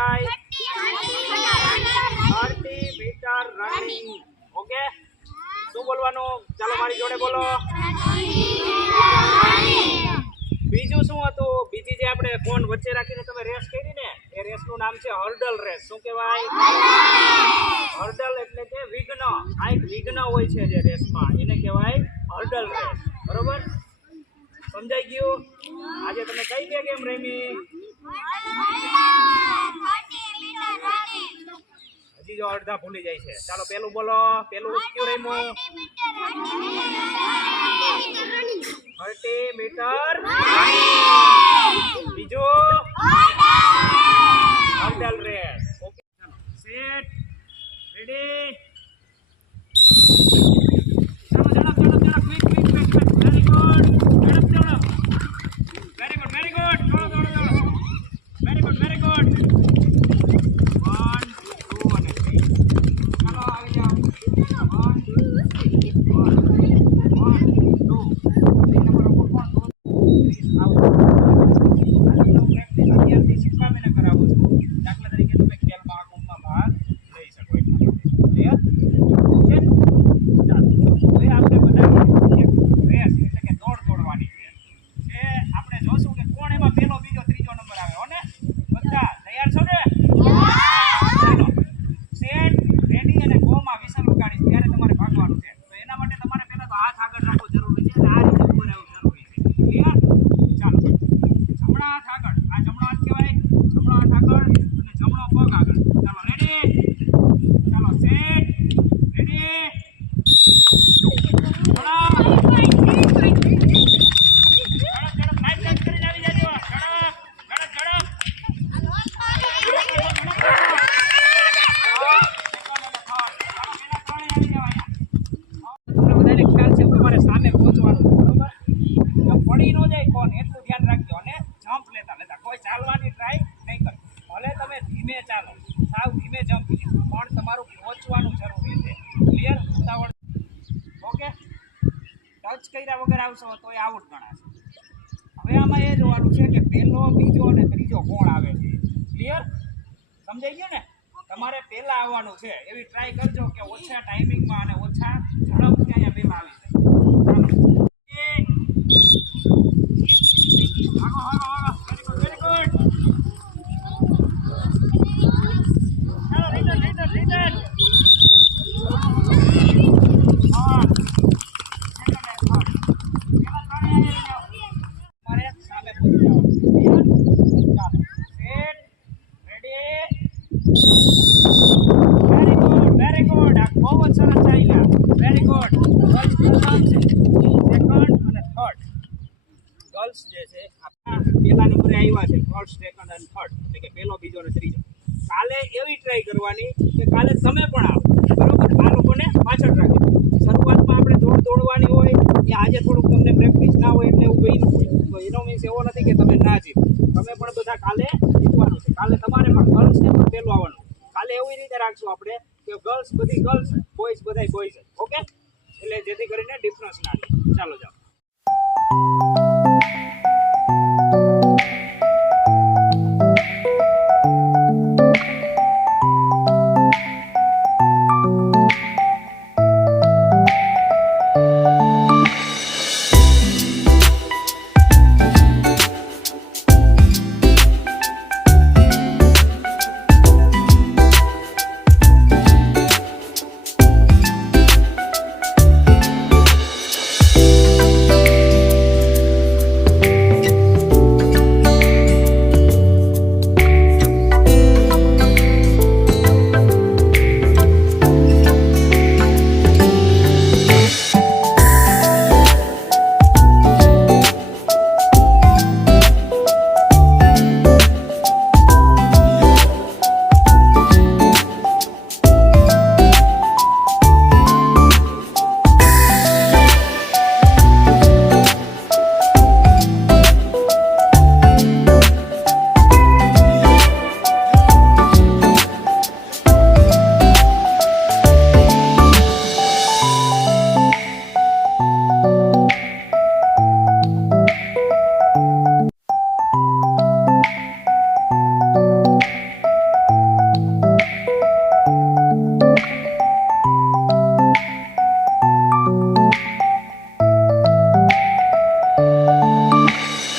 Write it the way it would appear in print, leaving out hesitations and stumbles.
કહેવાય? 30 metre running. Okay, શું બોલવાનું? ચાલો મારી જોડે બોલો. બીજું શું હતું? બીજી જે આપણે ફોન વચ્ચે રાખીને તમે રેસ કરી ને, એ રેસનું નામ છે હર્ડલ રેસ. શું કહેવાય? હર્ડલ એટલે કે વિઘ્ન. આ એક વિઘ્ન હોય છે જે રેસમાં, એને કહેવાય હર્ડલ રેસ. બરોબર, સમજાઈ ગયું? આજે તમે કઈ બે ગેમ રમી? હજી જો અડધા ભૂલી જાય છે. ચાલો પેલું બોલો. પેલું કયું રમ્યું? 30 મીટર. બીજું hurdle race. Okay, set, ready. ઝડપ ક્વિક વેરી ગુડ. ઝડપ વેરી ગુડ. દોડો વેરી ગુડ. 1 2 અને 3. ચાલો આવી જાઓ. 1 2 નંબર ઉપર કોણ? અત્યારથી શીખવા મેં કરાવું છું. દાખલા તરીકે તમે ખેલ મહાકુંભમાં ભાગ લઈ શકો. ક્લિયર? ઓકે, ચાલો હવે આપણે બધા એક રેસ એટલે કે દોડવાની છે. આપણે જોશું કે કોણ એમાં પહેલો, બીજો, ત્રીજો નંબર આવે. હો ને? બધા તૈયાર છો ને? ચાલો સેટ, રેડી અને ગો માં વિસલ વગાડીશ ત્યારે તમારે ભાગવાનું છે. તો એના માટે તમારે પહેલા તો હાથ આગળ રાખવો જરૂરી છે અને આ રીતે ઉભો રહેવું જરૂરી છે. ક્લિયર? ચાલો, જમણા હાથ આગળ. આ જમણો હાથ કહેવાય. જમણો હાથ આગળ અને જમણો પગ આગળ. ચાલો રેડી. ચાલો સેટ, રેડી. પડી ન જાય કોણ એટલું ધ્યાન રાખજો અને જમ્પ લેતા કોઈ ચાલવાની ટ્રાય નહીં કરો. ભલે તમે ધીમે ચાલો, સાવ ધીમે જમ્પ લીધું, પણ તમારું પહોંચવાનું જરૂરી છે. ક્લિયર? ઉતાવળ. ઓકે, ટચ કર્યા વગર આવશો તો એ આઉટ ગણાશે. હવે આમાં એ જોવાનું છે કે પહેલો, બીજો અને ત્રીજો કોણ આવે છે. ક્લિયર? સમજાઈ ગયું ને? તમારે પહેલા આવવાનું છે એવી ટ્રાય કરજો કે ઓછા ટાઈમિંગમાં અને ઓછા ઝડપથી અહીંયા પહેલા આવી જાય. Very good. ચાલો રીટર્ન. તમારે સામે પહોંચી જવાનું. ચાલો સેટ, રેડી. Very good. આ બહુ જ સરસ ચાલ્યા. Very good. ગર્લ્સ પ્રથમ છે, સેકન્ડ અને થર્ડ. ગર્લ્સ જે છે આપણા પહેલા નંબરે આવ્યા છે. ફર્સ્ટ, સેકન્ડ અને થર્ડ એટલે કે પહેલો, બીજો અને ત્રીજો. કાલે એવી ટ્રાય કરવાની કે કાલે તમે પણ આવો. બરોબર, આ લોકોને પાછળ રાખી. શરૂઆતમાં આપણે દોડવાની હોય કે આજે થોડુંક તમને પ્રેક્ટિસ ના હોય એટલે એવું બન્યું હોય તો એનો મીન્સ એવો નથી કે તમે ના જીતો. તમે પણ બધા કાલે જીતવાનું છે. કાલે તમારે પણ ગર્લ્સને પણ પહેલું આવવાનું. કાલે એવી રીતે રાખશું આપણે કે ગર્લ્સ બધી ગર્લ્સ, બોયઝ બધા બોયઝ. ઓકે, એટલે જેથી કરીને ડિફરન્સ ના રહે. ચાલો જાઓ.